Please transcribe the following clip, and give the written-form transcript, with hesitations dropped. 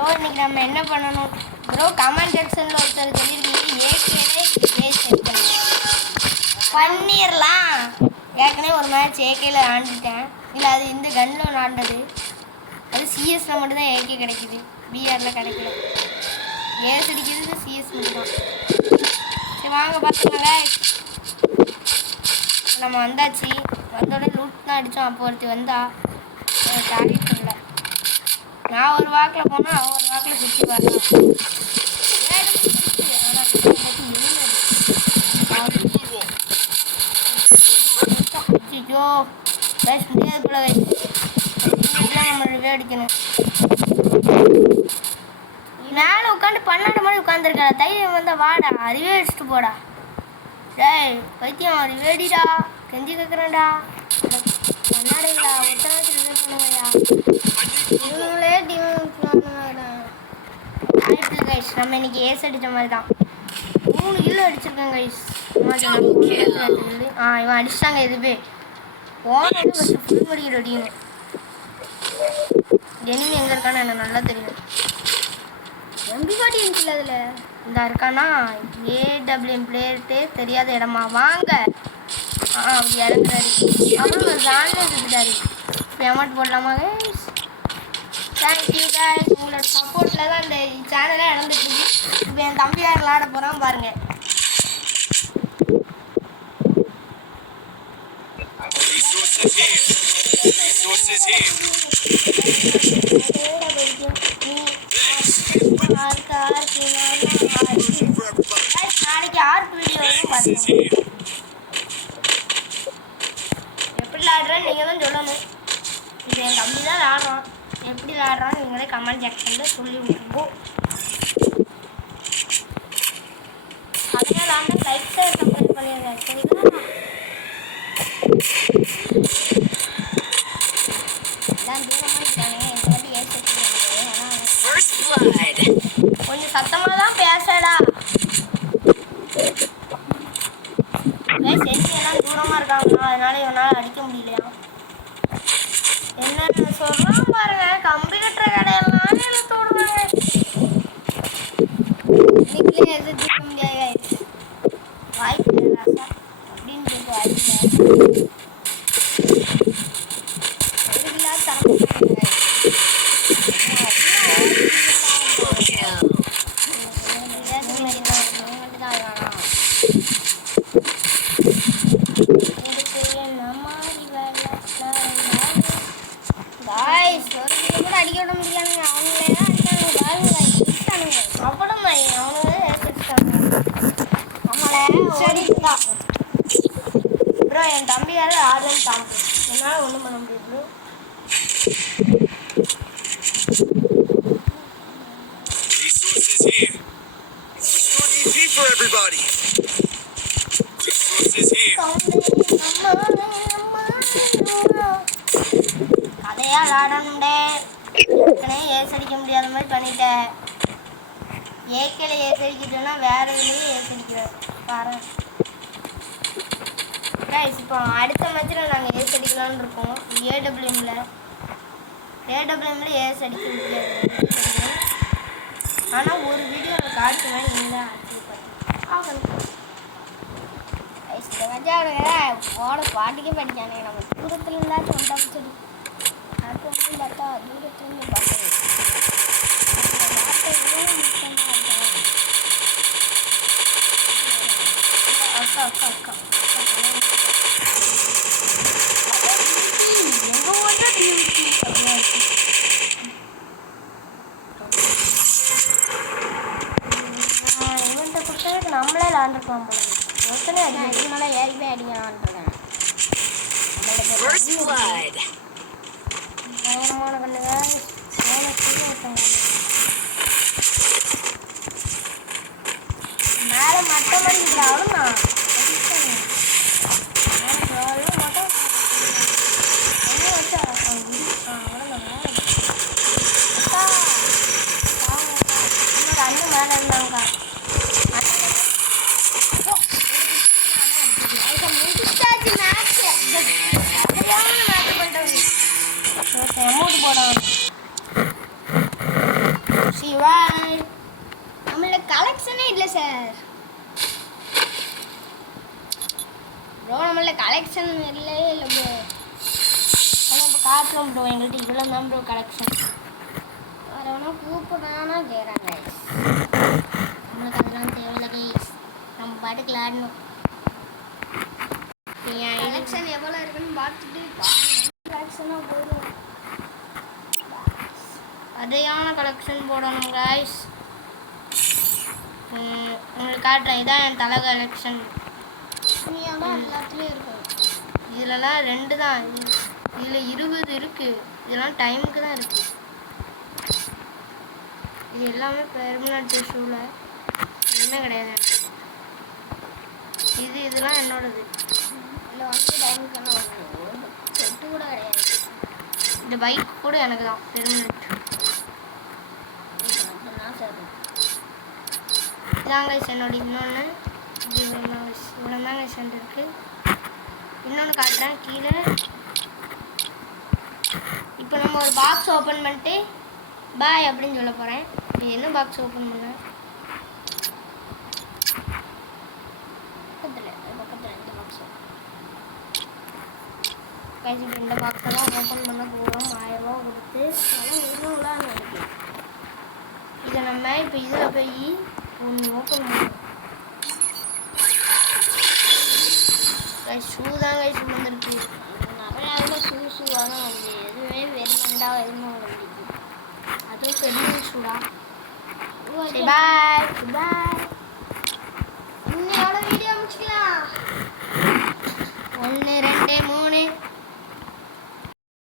Bro இன்னைக்கு நம்ம என்ன பண்ணணும் ப்ரோ? கமெண்ட் செக்ஷனில் ஒருத்தர் சொல்லியிருக்கீங்க ஏகேலே பேஸ் பண்ணிடலாம். ஏற்கனவே ஒரு மேட்ச் ஏகேல ஆண்டுட்டேன். இல்லை அது இந்த கன்னில் ஒன்று ஆண்டது. அது சிஎஸ்ல மட்டும்தான் ஏகே கிடைக்குது, பிஆரில் கிடைக்கல. ஏஸ் அடிக்கிறது சிஎஸ் மட்டும்தான். சரி வாங்க பார்த்துக்கோங்க. நம்ம வந்தாச்சு. வந்தோடனே லூட் தான் அடித்தோம். அப்போ ஒருத்தி வந்தா டார்கெட் இல்லை. நான் ஒரு வாக்கில் போனால் அவன் ஒரு வாக்கில் சுற்றி வரலாம். ஐயோ கைஸ் முடியாது போல கைஸ். நம்ம ரிவே அடிக்கணும். மேலே உட்காந்து 12 மணி உட்காந்துருக்கா. தைரியம் வந்தால் வாடா ரிவே அடிச்சுட்டு போடா. டேய் பைத்தியம் ரிவேடிடா, கெஞ்சி கேட்குறேன்டா. கண்ணாடிங்களா ஒருத்தனாச்சும் ரிவே பண்ணுங்கய்யா. இவங்களே ஆயிடுச்சு கைஸ். நம்ம இன்னைக்கு ஏஸ் அடித்த மாதிரி தான் 3 கிலோ அடிச்சிருக்கேன் கைஸ். இவன் அடிச்சிட்டாங்க. எதுவே போனது ஃபஸ்ட்டு ஃபுல் மெடிக்கெட் அடிக்கணும். எனிமி எங்கே இருக்கான்னு எனக்கு நல்லா தெரியும். எம்பிபாடி இருந்துச்சுல அதில் இந்த இருக்கானா ஏடபிள்யூஎம் பிளேயர்ட்டே தெரியாத இடமா வாங்க. அப்படி இறங்குறாரு. அப்புறம் ஒரு ஜான்லே இருந்துட்டாரு. இப்போ அமௌண்ட் போடலாமா கைஸ்? Thank you guys. உங்களோட சப்போர்ட்டில் தான் இந்த சேனலே இறந்துட்டுருக்கு. இப்போ என் தம்பி யார் விளாட போகிறான் பாருங்கள். நாளைக்கு ஆர்ட் வீடியோ எப்படி விளாடுறேன்னு நீங்கள் தான் சொல்லணும். இப்போ என் தம்பி தான் விளாடுறான். எப்படி விளாடுறான்னு நீங்களே கமெண்ட் செக்ஷனில் சொல்லி விட்டுருப்போ. அதனால் நான் லைக் சப்ஸ்கிரைப் பண்ணிடுறேன். சரிங்களா? கொஞ்சம் சத்தமாக தான் பேசடா. செஞ்சியெல்லாம் தூரமாக இருக்காங்கண்ணா, அதனால இவனால் அடிக்க முடியலையா. என்னென்ன சொல்கிறான் பாருங்க. கம்பி கட்டுற கடையெல்லாம் எனக்கு தோடுவாங்க. இன்னைக்குலேயே எதிர்த்து முடியாது வாய்ப்பு இல்லை ராசா அப்படின்னு சொல்லிட்டு வாய்ப்பு இல்லை. அடிக்க விட முடியாதுங்க. அவங்களே தான் அடிக்கானுங்க பாருங்க. அப்புறம் அவங்களே நம்மளை ஓடிதான் ப்ரோ. என் தம்பி யாரு ஆர்வம் தான். என்னால் ஒன்றும் பண்ண முடியும் ப்ரோ. கதையா விளாடணுண்டே. ஏற்கனவே ஏஸ் அடிக்க முடியாத மாதிரி பண்ணிட்டேன். ஏகேல ஏஸ் அடிக்கிட்டோன்னா வேற இதுலேயே ஏஸ் அடிக்கிறேன் பாரு கைஸ். இப்போ அடுத்த மேட்சில் நாங்கள் ஏஸ் அடிக்கலான்னு இருக்கோம். ஏடபிள்யூஎம்ல ஏஸ் அடிக்க முடியாது. ஆனால் ஒரு வீடியோவில் காட்டுவேன். நீங்களே ஆச்சரியப்பட்டு போட பாட்டுக்கே படிக்கானே. நம்ம தூரத்துல இருந்தாச்சும் வந்தாலும் சரி. அது வந்து பார்த்தா தூரத்துலேருந்து பார்த்தேன். அக்கா அக்கா அக்கா எங்கே போட்டா இவன்கிட்ட கொடுத்ததுக்கு நம்மளே விளாண்டுருக்கலாம் போல. ஒருத்தனே அடிக்கிறதுனால ஏறிவே அடிக்கலான்ருக்கேன். பயங்கரமான கண்ணுங்க. மேலே மட்ட மடிக்கிறாலும் நான் அண்ணன் மேலே இருந்தாங்க. அமௌண்ட் போட சிவாய் நம்மள கலெக்ஷனே இல்லை சார். ப்ரோ நம்மள கலெக்ஷன் இல்லையே இல்லை ப்ரோ. ஆனால் இப்போ காட்டுறோம் ப்ரோ, எங்கள்கிட்ட இவ்வளோ தான் ப்ரோ கலெக்ஷன். வரவனா கூப்பிடானா கேட்குறாங்க கைஸ். நம்மளுக்கு அதெல்லாம் தேவையில்லை கைஸ், நம்ம பாட்டுக்கு விளாடணும். கலெக்ஷன் எவ்வளோ இருக்குன்னு பார்த்துட்டு கலெக்ஷனாக போதும். அதையான கலெக்ஷன் போடணும் கைஸ். உங்களுக்கு காட்டுறேன், இதான் என் தலை கலெக்ஷன். எல்லாத்துலேயும் இருக்கும். இதுலலாம் 2 தான், இதில் 20 இருக்குது. இதெல்லாம் டைமுக்கு தான் இருக்குது. இது எல்லாமே பெர்மனன்ட் ஷூவில் எதுவுமே கிடையாது. இதெல்லாம் என்னோடது. இதில் வந்து டைமுக்கெல்லாம் செட்டு கூட கிடையாது. இந்த பைக் கூட எனக்கு தான் பெர்மனன்ட். இதாங்க என்னோட இன்னொன்று. இவ்வளோ தாங்க சென்ட் இருக்குது. இன்னொன்று காட்டுறேன் கீழே. இப்போ நம்ம ஒரு பாக்ஸ் ஓப்பன் பண்ணிட்டு பாய் அப்படின்னு சொல்ல போகிறேன். இது என்ன பாக்ஸ் ஓப்பன் பண்ண பக்கத்தில் இந்த பாக்ஸ் கைஸ். இப்போ இந்த பாக்ஸெல்லாம் ஓப்பன் பண்ண போகிறோம் 1000 ரூபா கொடுத்து. அதெல்லாம் இன்னும் நினைக்கிறேன். இதை நம்ம இப்போ இதில் போய் ஒன்று ஓப்பன் பண்ணுவோம். ஷூ தான் கைஸ் வந்துருக்கு. நிறையா ஷூவாக தான் வந்து எதுவுமே வெறுமண்டாக எதுவுமே வந்துருக்கு. அதுவும் பெரிய ஷூடா. பாய் பாய். இன்னையோட வீடியோ முடிச்சுக்கலாம். 1 2 3